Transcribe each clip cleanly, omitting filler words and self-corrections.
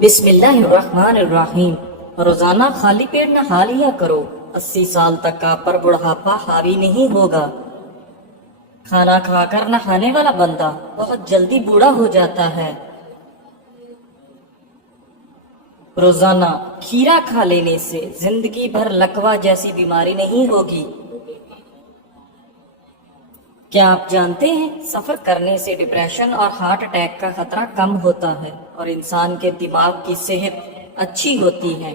بسم اللہ الرحمن الرحیم۔ روزانہ خالی پیٹ نہا لیا کرو، 80 سال تک آپ پر بڑھاپا حاوی نہیں ہوگا۔ کھانا کھا کر نہانے والا بندہ بہت جلدی بوڑھا ہو جاتا ہے۔ روزانہ کھیرا کھا لینے سے زندگی بھر لکوہ جیسی بیماری نہیں ہوگی۔ کیا آپ جانتے ہیں سفر کرنے سے ڈپریشن اور ہارٹ اٹیک کا خطرہ کم ہوتا ہے اور انسان کے دماغ کی صحت اچھی ہوتی ہے۔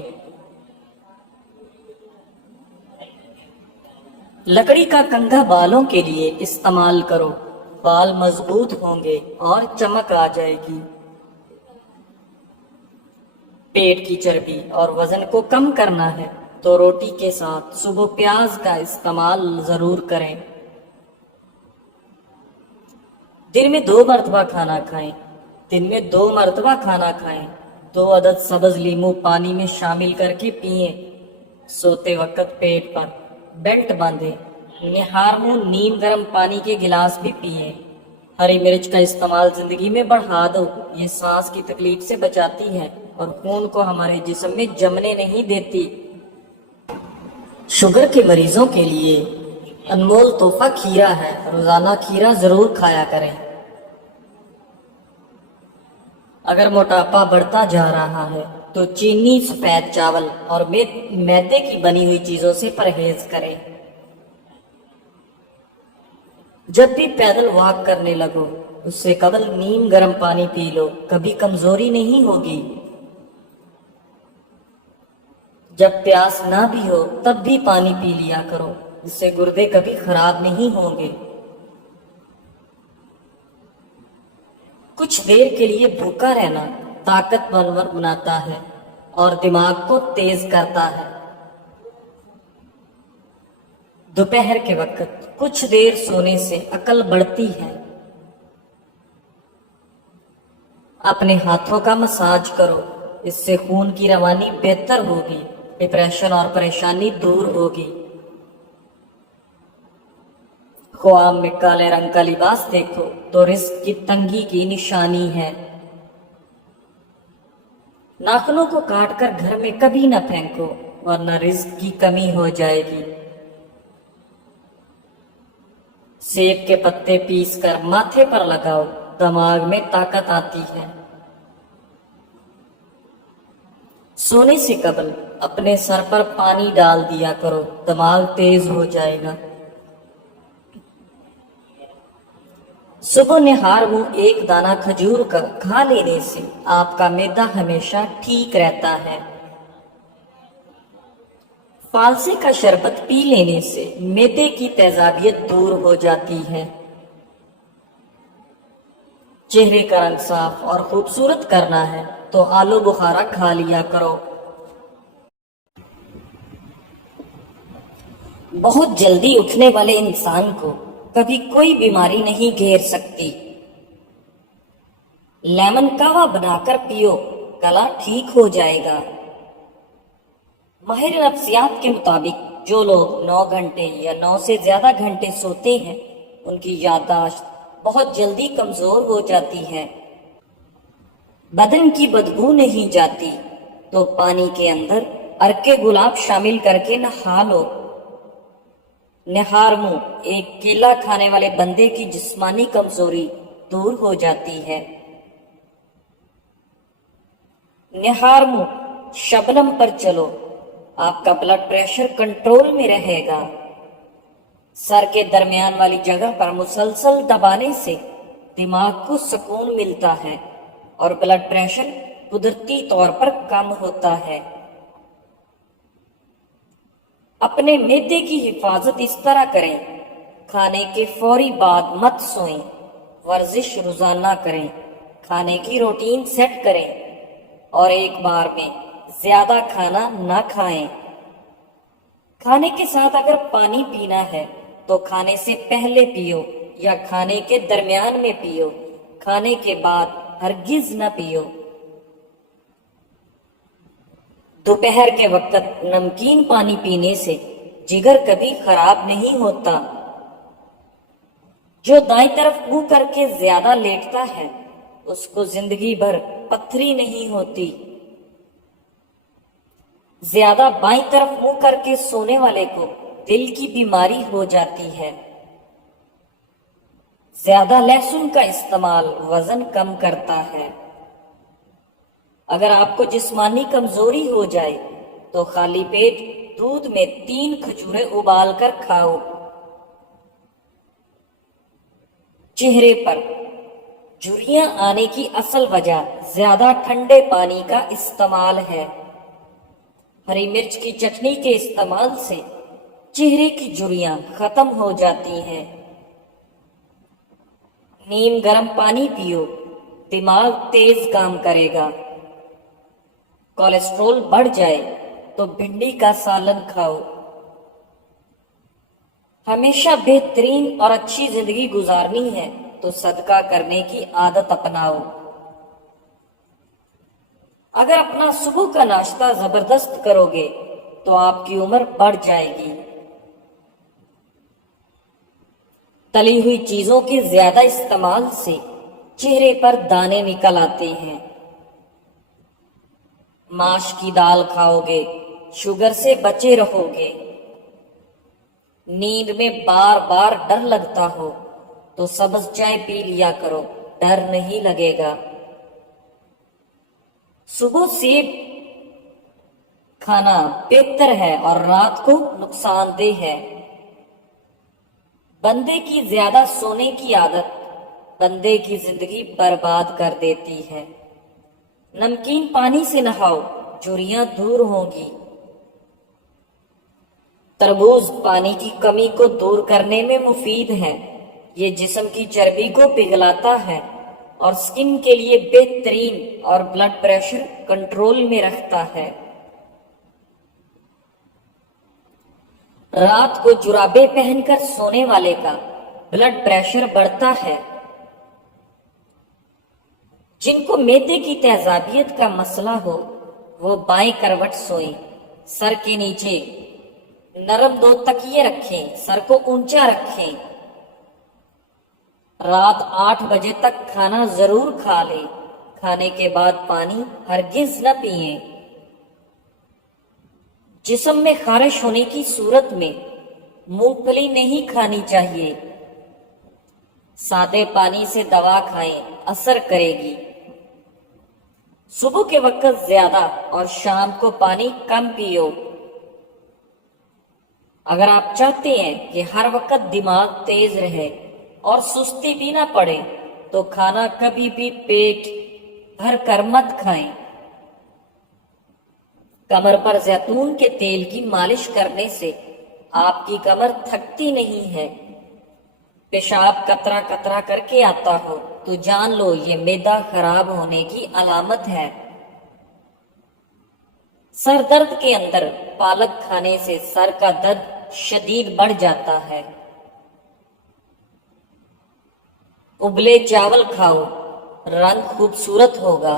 لکڑی کا کنگھا بالوں کے لیے استعمال کرو، بال مضبوط ہوں گے اور چمک آ جائے گی۔ پیٹ کی چربی اور وزن کو کم کرنا ہے تو روٹی کے ساتھ صبح پیاز کا استعمال ضرور کریں۔ دن میں 2 مرتبہ کھانا کھائیں۔ دن میں 2 مرتبہ کھانا کھائیں۔ 2 عدد سبز لیموں پانی میں شامل کر کے پئیں۔ سوتے وقت پیٹ پر بیلٹ باندھیں۔ نہار منہ نیم گرم پانی کے گلاس بھی پئیں۔ ہری مرچ کا استعمال زندگی میں بڑھا دو، یہ سانس کی تکلیف سے بچاتی ہے اور خون کو ہمارے جسم میں جمنے نہیں دیتی۔ شوگر کے مریضوں کے لیے انمول تحفہ کھیرا ہے، روزانہ کھیرا ضرور کھایا کریں۔ اگر موٹاپا بڑھتا جا رہا ہے تو چینی، سفید چاول اور میدے کی بنی ہوئی چیزوں سے پرہیز کریں۔ جب بھی پیدل واک کرنے لگو اس سے قبل نیم گرم پانی پی لو، کبھی کمزوری نہیں ہوگی۔ جب پیاس نہ بھی ہو تب بھی پانی پی لیا کرو، اس سے گردے کبھی خراب نہیں ہوں گے۔ کچھ دیر کے لیے بھوکا رہنا طاقتور بناتا ہے اور دماغ کو تیز کرتا ہے۔ دوپہر کے وقت کچھ دیر سونے سے عقل بڑھتی ہے۔ اپنے ہاتھوں کا مساج کرو، اس سے خون کی روانی بہتر ہوگی، ڈپریشن اور پریشانی دور ہوگی۔ خواب میں کالے رنگ کا لباس دیکھو تو رزق کی تنگی کی نشانی ہے۔ ناخنوں کو کاٹ کر گھر میں کبھی نہ پھینکو ورنہ رزق کی کمی ہو جائے گی۔ سیب کے پتے پیس کر ماتھے پر لگاؤ، دماغ میں طاقت آتی ہے۔ سونے سے قبل اپنے سر پر پانی ڈال دیا کرو، دماغ تیز ہو جائے گا۔ صبح نہار منہ 1 دانہ کھجور کا کھا لینے سے آپ کا معدہ ہمیشہ ٹھیک رہتا ہے۔ فالسے کا شربت پی لینے سے معدے کی تیزابیت دور ہو جاتی ہے۔ چہرے کا رنگ صاف اور خوبصورت کرنا ہے تو آلو بخارا کھا لیا کرو۔ بہت جلدی اٹھنے والے انسان کو کبھی کوئی بیماری نہیں گھیر سکتی۔ لیمن قہوہ بنا کر پیو، گلا ٹھیک ہو جائے گا۔ ماہر نفسیات کے مطابق جو لوگ 9 گھنٹے یا 9 سے زیادہ گھنٹے سوتے ہیں ان کی یادداشت بہت جلدی کمزور ہو جاتی ہے۔ بدن کی بدبو نہیں جاتی تو پانی کے اندر عرق گلاب شامل کر کے نہا لو۔ نہار منہ ایک کیلا کھانے والے بندے کی جسمانی کمزوری دور ہو جاتی ہے۔ نہار منہ شبنم پر چلو، آپ کا بلڈ پریشر کنٹرول میں رہے گا۔ سر کے درمیان والی جگہ پر مسلسل دبانے سے دماغ کو سکون ملتا ہے اور بلڈ پریشر قدرتی طور پر کم ہوتا ہے۔ اپنے معدے کی حفاظت اس طرح کریں، کھانے کے فوری بعد مت سوئیں، ورزش روزانہ کریں، کھانے کی روٹین سیٹ کریں اور ایک بار میں زیادہ کھانا نہ کھائیں۔ کھانے کے ساتھ اگر پانی پینا ہے تو کھانے سے پہلے پیو یا کھانے کے درمیان میں پیو، کھانے کے بعد ہرگز نہ پیو۔ دوپہر کے وقت نمکین پانی پینے سے جگر کبھی خراب نہیں ہوتا۔ جو دائیں طرف منہ کر کے زیادہ لیٹتا ہے اس کو زندگی بھر پتھری نہیں ہوتی۔ زیادہ بائیں طرف منہ کر کے سونے والے کو دل کی بیماری ہو جاتی ہے۔ زیادہ لہسن کا استعمال وزن کم کرتا ہے۔ اگر آپ کو جسمانی کمزوری ہو جائے تو خالی پیٹ دودھ میں 3 کھجوریں ابال کر کھاؤ۔ چہرے پر جھریاں آنے کی اصل وجہ زیادہ ٹھنڈے پانی کا استعمال ہے۔ ہری مرچ کی چٹنی کے استعمال سے چہرے کی جھریاں ختم ہو جاتی ہیں۔ نیم گرم پانی پیو، دماغ تیز کام کرے گا۔ کولیسٹرول بڑھ جائے تو بھنڈی کا سالن کھاؤ۔ ہمیشہ بہترین اور اچھی زندگی گزارنی ہے تو صدقہ کرنے کی عادت اپناؤ۔ اگر اپنا صبح کا ناشتہ زبردست کرو گے تو آپ کی عمر بڑھ جائے گی۔ تلی ہوئی چیزوں کے زیادہ استعمال سے چہرے پر دانے نکل آتے ہیں۔ ماش کی دال کھاؤ گے، شوگر سے بچے رہو گے۔ نیند میں بار بار ڈر لگتا ہو تو سبز چائے پی لیا کرو، ڈر نہیں لگے گا۔ صبح سیب کھانا بہتر ہے اور رات کو نقصان دہ ہے۔ بندے کی زیادہ سونے کی عادت بندے کی زندگی برباد کر دیتی ہے۔ نمکین پانی سے نہاؤ، جھریاں دور ہوں گی۔ تربوز پانی کی کمی کو دور کرنے میں مفید ہے۔ یہ جسم کی چربی کو پگھلاتا ہے اور سکن کے لیے بہترین اور بلڈ پریشر کنٹرول میں رکھتا ہے۔ رات کو جرابیں پہن کر سونے والے کا بلڈ پریشر بڑھتا ہے۔ جن کو معدے کی تیزابیت کا مسئلہ ہو وہ بائیں کروٹ سوئیں، سر کے نیچے نرم 2 تکیے رکھیں، سر کو اونچا رکھیں۔ رات 8 بجے تک کھانا ضرور کھا لیں، کھانے کے بعد پانی ہرگز نہ پئیں۔ جسم میں خارش ہونے کی صورت میں مونگ پھلی نہیں کھانی چاہیے۔ سادے پانی سے دوا کھائیں، اثر کرے گی۔ صبح کے وقت زیادہ اور شام کو پانی کم پیو۔ اگر آپ چاہتے ہیں کہ ہر وقت دماغ تیز رہے اور سستی بھی نہ پڑے تو کھانا کبھی بھی پیٹ بھر کر مت کھائیں۔ کمر پر زیتون کے تیل کی مالش کرنے سے آپ کی کمر تھکتی نہیں ہے۔ پیشاب قطرہ قطرہ کر کے آتا ہو تو جان لو یہ معدہ خراب ہونے کی علامت ہے۔ سر درد کے اندر پالک کھانے سے سر کا درد شدید بڑھ جاتا ہے۔ ابلے چاول کھاؤ، رنگ خوبصورت ہوگا۔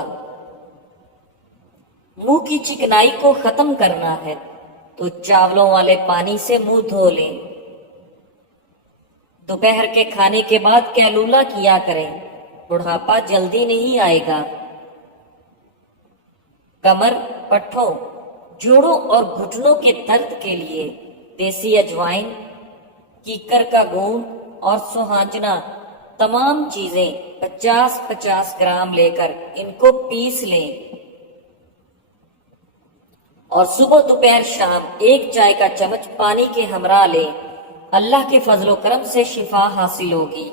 منہ کی چکنائی کو ختم کرنا ہے تو چاولوں والے پانی سے منہ دھو لیں۔ دوپہر کے کھانے کے بعد کیلولا کیا کریں، بڑھاپا جلدی نہیں آئے گا۔ کمر، پٹھوں، جوڑوں اور گھٹنوں کے درد کے لیے دیسی اجوائن، کیکر کا گون اور سوہانجنا تمام چیزیں 50-50 گرام لے کر ان کو پیس لیں اور صبح دوپہر شام 1 چائے کا چمچ پانی کے ہمراہ لیں۔ اللہ کے فضل و کرم سے شفا حاصل ہوگی۔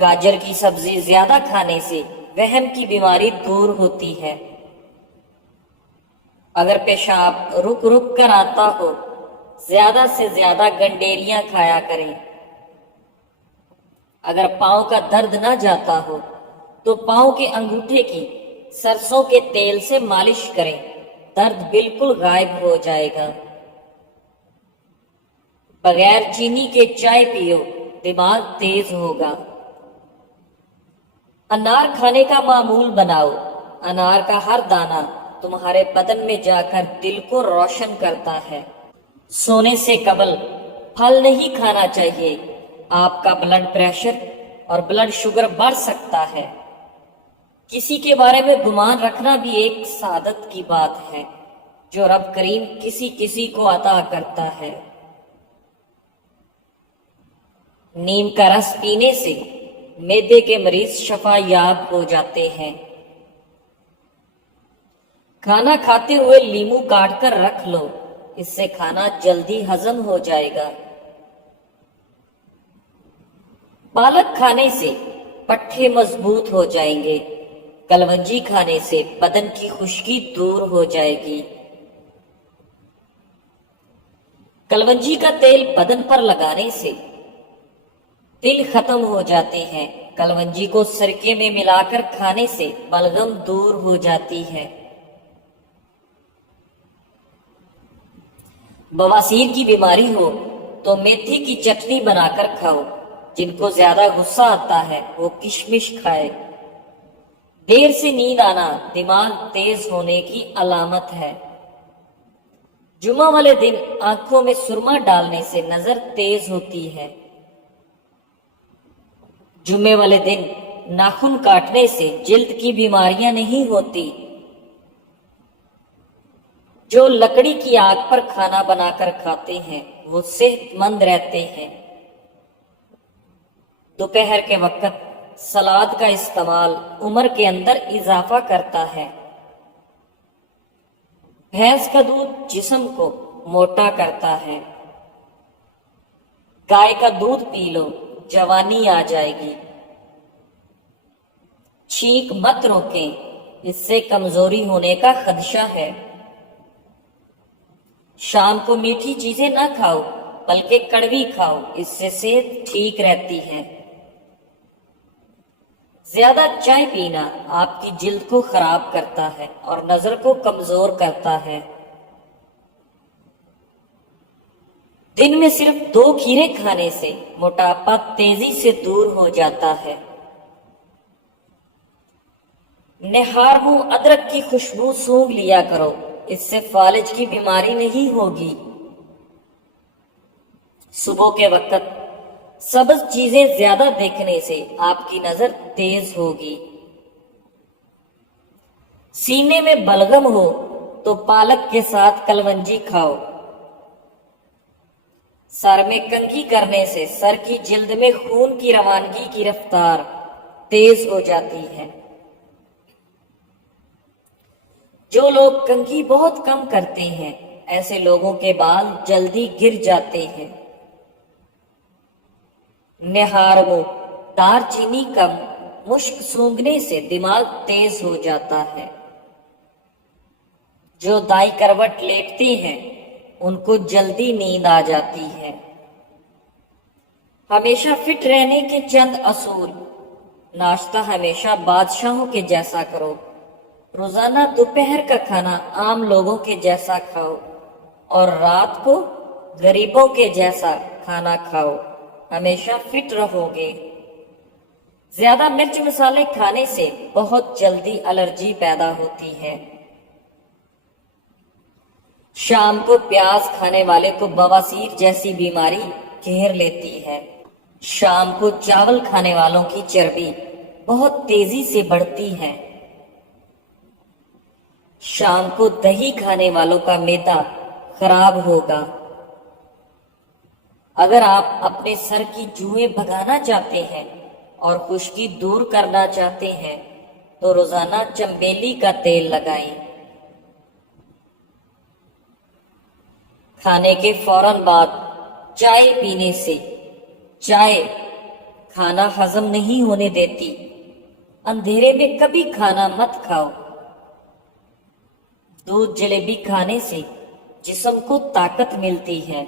گاجر کی سبزی زیادہ کھانے سے وہم کی بیماری دور ہوتی ہے۔ اگر پیشاب رک رک کر آتا ہو زیادہ سے زیادہ گنڈیریاں کھایا کریں۔ اگر پاؤں کا درد نہ جاتا ہو تو پاؤں کے انگوٹھے کی سرسوں کے تیل سے مالش کریں، درد بالکل غائب ہو جائے گا۔ بغیر چینی کے چائے پیو، دماغ تیز ہوگا۔ انار کھانے کا معمول بناؤ، انار کا ہر دانہ تمہارے بدن میں جا کر دل کو روشن کرتا ہے۔ سونے سے قبل پھل نہیں کھانا چاہیے، آپ کا بلڈ پریشر اور بلڈ شوگر بڑھ سکتا ہے۔ کسی کے بارے میں گمان رکھنا بھی ایک سعادت کی بات ہے جو رب کریم کسی کسی کو عطا کرتا ہے۔ نیم کا رس پینے سے معدے کے مریض شفا یاب ہو جاتے ہیں۔ کھانا کھاتے ہوئے لیمو کاٹ کر رکھ لو، اس سے کھانا جلدی ہضم ہو جائے گا۔ پالک کھانے سے پٹھے مضبوط ہو جائیں گے۔ کلونجی کھانے سے بدن کی خشکی دور ہو جائے گی۔ کلونجی کا تیل بدن پر لگانے سے تل ختم ہو جاتے ہیں۔ کلونجی کو سرکے میں ملا کر کھانے سے بلغم دور ہو جاتی ہے۔ بواسیر کی بیماری ہو تو میتھی کی چٹنی بنا کر کھاؤ۔ جن کو زیادہ غصہ آتا ہے وہ کشمش کھائے۔ دیر سے نیند آنا دماغ تیز ہونے کی علامت ہے۔ جمعہ والے دن آنکھوں میں سرما ڈالنے سے نظر تیز ہوتی ہے۔ جمعے والے دن ناخن کاٹنے سے جلد کی بیماریاں نہیں ہوتی۔ جو لکڑی کی آگ پر کھانا بنا کر کھاتے ہیں وہ صحت مند رہتے ہیں۔ دوپہر کے وقت سلاد کا استعمال عمر کے اندر اضافہ کرتا ہے۔ بھینس کا دودھ جسم کو موٹا کرتا ہے۔ گائے کا دودھ پی لو، جوانی آ جائے گی۔ چھینک مت روکیں، اس سے کمزوری ہونے کا خدشہ ہے۔ شام کو میٹھی چیزیں نہ کھاؤ بلکہ کڑوی کھاؤ، اس سے صحت ٹھیک رہتی ہے۔ زیادہ چائے پینا آپ کی جلد کو خراب کرتا ہے اور نظر کو کمزور کرتا ہے۔ دن میں صرف 2 کھیرے کھانے سے موٹاپا تیزی سے دور ہو جاتا ہے۔ نہار منہ ادرک کی خوشبو سونگھ لیا کرو، اس سے فالج کی بیماری نہیں ہوگی۔ صبح کے وقت سبز چیزیں زیادہ دیکھنے سے آپ کی نظر تیز ہوگی۔ سینے میں بلغم ہو تو پالک کے ساتھ کلونجی کھاؤ۔ سر میں کنگھی کرنے سے سر کی جلد میں خون کی روانگی کی رفتار تیز ہو جاتی ہے۔ جو لوگ کنگھی بہت کم کرتے ہیں ایسے لوگوں کے بال جلدی گر جاتے ہیں۔ نہار منہ دار چینی کم مشک سونگھنے سے دماغ تیز ہو جاتا ہے۔ جو دائیں کروٹ لیٹتے ہیں ان کو جلدی نیند آ جاتی ہے۔ ہمیشہ فٹ رہنے کے چند اصول۔ ناشتہ ہمیشہ بادشاہوں کے جیسا کرو۔ روزانہ دوپہر کا کھانا عام لوگوں کے جیسا کھاؤ اور رات کو غریبوں کے جیسا کھانا کھاؤ، ہمیشہ فٹ رہو گے۔ زیادہ مرچ مسالے کھانے سے بہت جلدی الرجی پیدا ہوتی ہے۔ شام کو پیاز کھانے والے کو بواسیر جیسی بیماری گھیر لیتی ہے۔ شام کو چاول کھانے والوں کی چربی بہت تیزی سے بڑھتی ہے۔ شام کو دہی کھانے والوں کا معدہ خراب ہوگا۔ اگر آپ اپنے سر کی جوئیں بھگانا چاہتے ہیں اور خشکی دور کرنا چاہتے ہیں تو روزانہ چنبیلی کا تیل لگائیں۔ کھانے کے فوراً بعد چائے پینے سے چائے کھانا ہضم نہیں ہونے دیتی۔ اندھیرے میں کبھی کھانا مت کھاؤ۔ دودھ جلیبی کھانے سے جسم کو طاقت ملتی ہے۔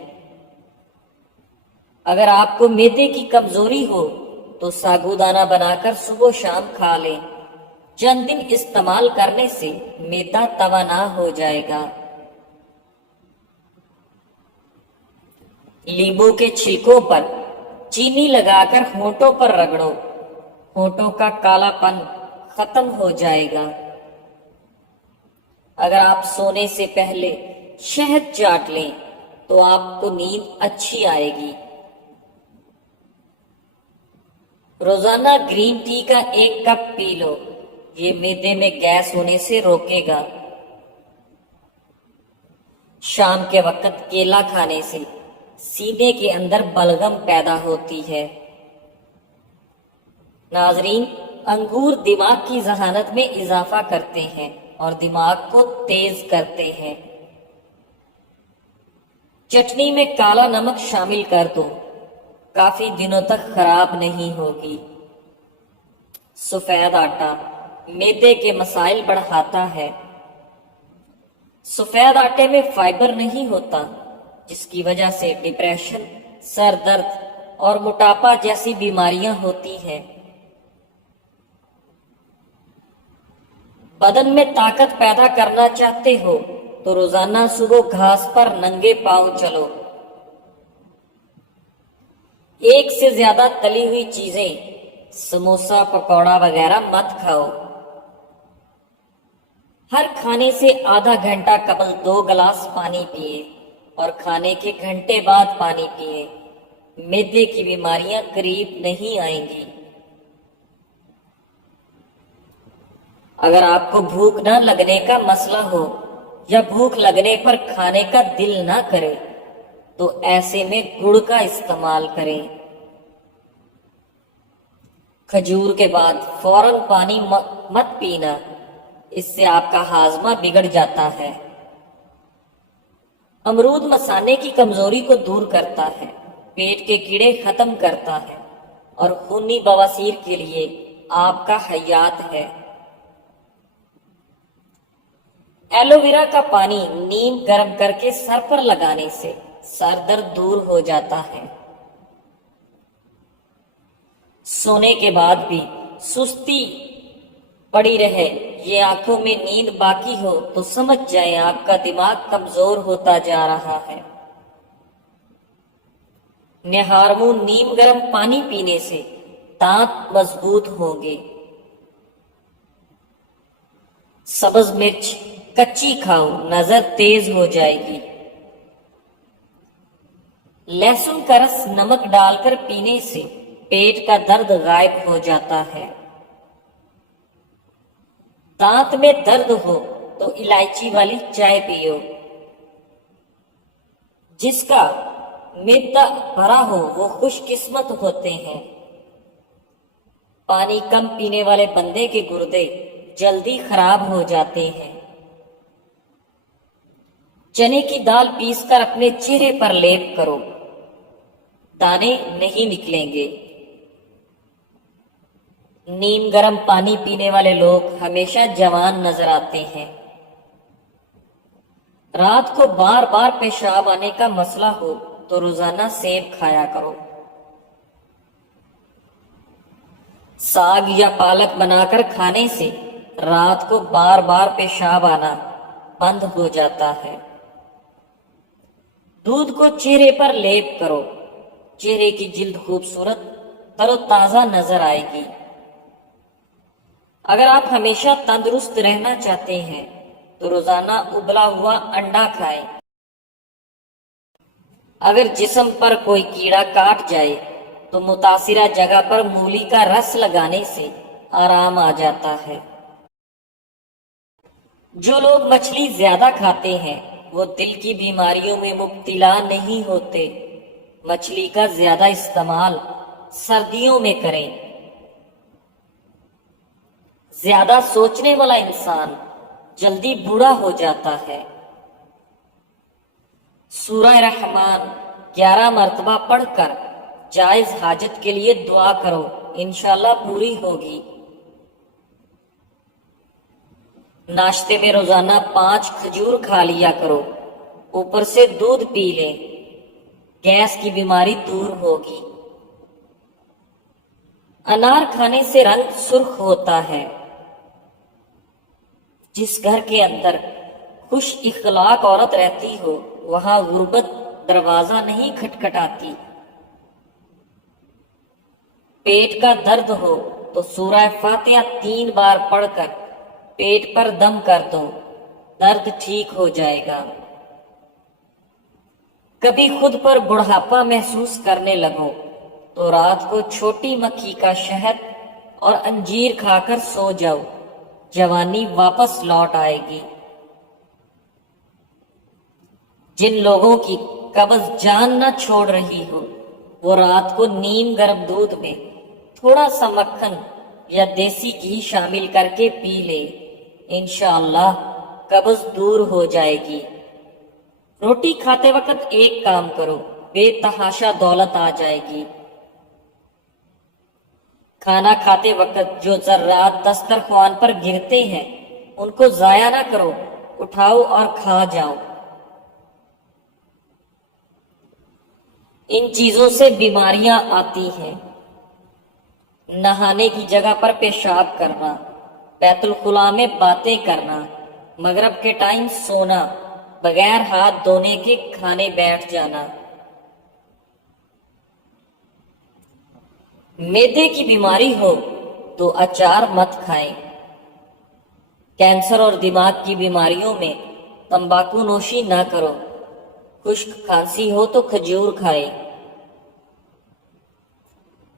اگر آپ کو معدے کی کمزوری ہو تو ساگودانہ بنا کر صبح و شام کھا لیں۔ چند دن استعمال کرنے سے معدہ توانا ہو جائے گا۔ لیمبو کے چھلکوں پر چینی لگا کر ہونٹوں پر رگڑو، ہونٹوں کا کالا پن ختم ہو جائے گا۔ اگر آپ سونے سے پہلے شہد چاٹ لیں تو آپ کو نیند اچھی آئے گی۔ روزانہ گرین ٹی کا 1 کپ پی لو، یہ معدے میں گیس ہونے سے روکے گا۔ شام کے وقت کیلا کھانے سے سینے کے اندر بلغم پیدا ہوتی ہے۔ ناظرین، انگور دماغ کی ذہانت میں اضافہ کرتے ہیں اور دماغ کو تیز کرتے ہیں۔ چٹنی میں کالا نمک شامل کر دو، کافی دنوں تک خراب نہیں ہوگی۔ سفید آٹا معدے کے مسائل بڑھاتا ہے۔ سفید آٹے میں فائبر نہیں ہوتا، جس کی وجہ سے ڈپریشن، سر درد اور موٹاپا جیسی بیماریاں ہوتی ہیں۔ بدن میں طاقت پیدا کرنا چاہتے ہو تو روزانہ صبح گھاس پر ننگے پاؤں چلو۔ 1 سے زیادہ تلی ہوئی چیزیں، سموسا، پکوڑا وغیرہ مت کھاؤ۔ ہر کھانے سے آدھا گھنٹہ قبل 2 گلاس پانی پیئے اور کھانے کے گھنٹے بعد پانی پیئے۔ معدے کی بیماریاں قریب نہیں آئیں گی۔ اگر آپ کو بھوک نہ لگنے کا مسئلہ ہو یا بھوک لگنے پر کھانے کا دل نہ کرے تو ایسے میں گڑ کا استعمال کریں۔ کھجور کے بعد فوراً پانی مت پینا، اس سے آپ کا ہاضمہ بگڑ جاتا ہے۔ امرود مثانے کی کمزوری کو دور کرتا ہے، پیٹ کے کیڑے ختم کرتا ہے اور خونی بواسیر کے لیے آپ کا حیات ہے۔ ایلو ویرا کا پانی نیم گرم کر کے سر پر لگانے سے سر درد دور ہو جاتا ہے۔ سونے کے بعد بھی سستی پڑی رہے، یہ آنکھوں میں نیند باقی ہو تو سمجھ جائیں آپ کا دماغ کمزور ہوتا جا رہا ہے۔ نہار منہ نیم گرم پانی پینے سے دانت مضبوط ہوں گے۔ سبز مرچ کچی کھاؤ، نظر تیز ہو جائے گی۔ لہسن کا رس نمک ڈال کر پینے سے پیٹ کا درد غائب ہو جاتا ہے۔ دانت میں درد ہو تو الائچی والی چائے پیو۔ جس کا معدہ بھرا ہو وہ خوش قسمت ہوتے ہیں۔ پانی کم پینے والے بندے کے گردے جلدی خراب ہو جاتے ہیں۔ چنے کی دال پیس کر اپنے چہرے پر لیپ کرو، دانے نہیں نکلیں گے۔ نیم گرم پانی پینے والے لوگ ہمیشہ جوان نظر آتے ہیں۔ رات کو بار بار پیشاب آنے کا مسئلہ ہو تو روزانہ سیب کھایا کرو۔ ساگ یا پالک بنا کر کھانے سے رات کو بار بار پیشاب آنا بند ہو جاتا ہے۔ دودھ کو چہرے پر لیپ کرو، چہرے کی جلد خوبصورت تر و تازہ نظر آئے گی۔ اگر آپ ہمیشہ تندرست رہنا چاہتے ہیں تو روزانہ ابلا ہوا انڈا کھائیں۔ اگر جسم پر کوئی کیڑا کاٹ جائے تو متاثرہ جگہ پر مولی کا رس لگانے سے آرام آ جاتا ہے۔ جو لوگ مچھلی زیادہ کھاتے ہیں وہ دل کی بیماریوں میں مبتلا نہیں ہوتے۔ مچھلی کا زیادہ استعمال سردیوں میں کریں۔ زیادہ سوچنے والا انسان جلدی بوڑھا ہو جاتا ہے۔ سورہ رحمان 11 مرتبہ پڑھ کر جائز حاجت کے لیے دعا کرو، انشاءاللہ پوری ہوگی۔ ناشتے میں روزانہ 5 کھجور کھا لیا کرو، اوپر سے دودھ پی لیں، گیس کی بیماری دور ہوگی۔ انار کھانے سے رنگ سرخ ہوتا ہے۔ جس گھر کے اندر خوش اخلاق عورت رہتی ہو وہاں غربت دروازہ نہیں کھٹکھٹاتی۔ پیٹ کا درد ہو تو سورہ فاتحہ 3 بار پڑھ کر پیٹ پر دم کر دو، درد ٹھیک ہو جائے گا۔ کبھی خود پر بڑھاپا محسوس کرنے لگو تو رات کو چھوٹی مکھی کا شہد اور انجیر کھا کر سو جاؤ، جوانی واپس لوٹ آئے گی۔ جن لوگوں کی قبض جان نہ چھوڑ رہی ہو، وہ رات کو نیم گرم دودھ میں تھوڑا سا مکھن یا دیسی گھی شامل کر کے پی لے، انشاءاللہ قبض دور ہو جائے گی۔ روٹی کھاتے وقت ایک کام کرو، بے تحاشا دولت آ جائے گی۔ کھانا کھاتے وقت جو ذرات دسترخوان پر گرتے ہیں ان کو ضائع نہ کرو، اٹھاؤ اور کھا جاؤ۔ ان چیزوں سے بیماریاں آتی ہیں۔ نہانے کی جگہ پر پیشاب کرنا، بیت الخلاء میں باتیں کرنا، مغرب کے ٹائم سونا، بغیر ہاتھ دھونے کے کھانے بیٹھ جانا۔ معدے کی بیماری ہو تو اچار مت کھائیں۔ کینسر اور دماغ کی بیماریوں میں تمباکو نوشی نہ کرو۔ خشک کھانسی ہو تو کھجور کھائیں۔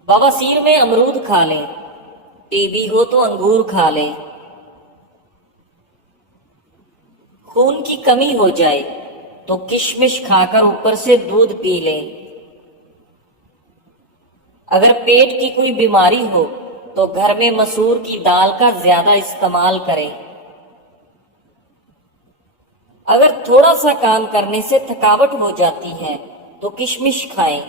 بواسیر میں امرود کھا لیں۔ ٹی بی ہو تو انگور کھا لیں۔ خون کی کمی ہو جائے تو کشمش کھا کر اوپر سے دودھ پی لیں۔ اگر پیٹ کی کوئی بیماری ہو تو گھر میں مسور کی دال کا زیادہ استعمال کریں۔ اگر تھوڑا سا کام کرنے سے تھکاوٹ ہو جاتی ہے تو کشمش کھائیں۔